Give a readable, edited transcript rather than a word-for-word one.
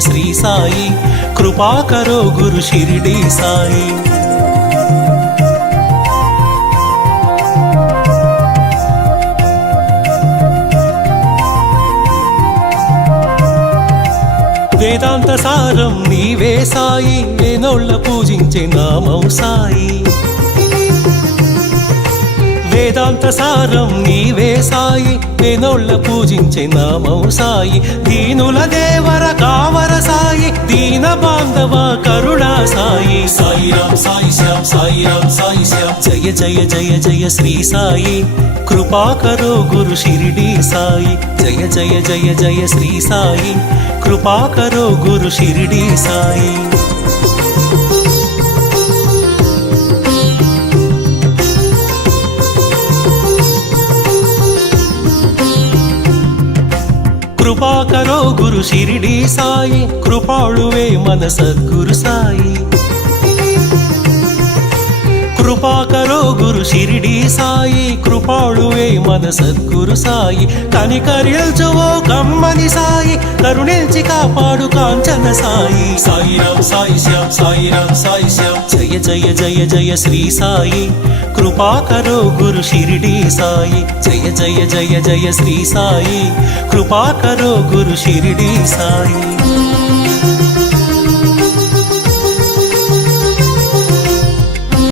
श्री साई कृपा करो गुरु शिरडी साई। వేదాంత సారం నీవే సాయి, వేనోళ్ళ పూజించే నామం సాయి। వేదాంత సారం నీవే సాయి, వేనోళ్ళ పూజించే నామం సాయి। దీనుల దేవర కావర సాయి, దీన బాంధవ కరుణా సాయి। సాయి రామ్ సాయి శ్యామ్ సాయి రామ్ సాయి శ్యామ్, జయ జయ జయ జయ శ్రీ సాయి कृपा करो गुरु शिरडी साई। जय जय जय जय श्री साई कृपा करो गुरु शिरडी साई। कृपा करो गुरु शिरडी साई, कृपाळुवे मन सद्गुरु साई। कृपा करो गुरु शिरडी साई, कृपाळुवे मन सद्गुरु साई। कनिकरिल्चुवो कम्मनि साई, करुणिंचि कापाडु कांचन साई। साई राम साई श्याम साई राम साई श्याम, जय जय जय जय श्री साई कृपा करो गुरु शिरडी साई। जय जय जय जय श्री साई कृपा करो गुरु शिरडी साई।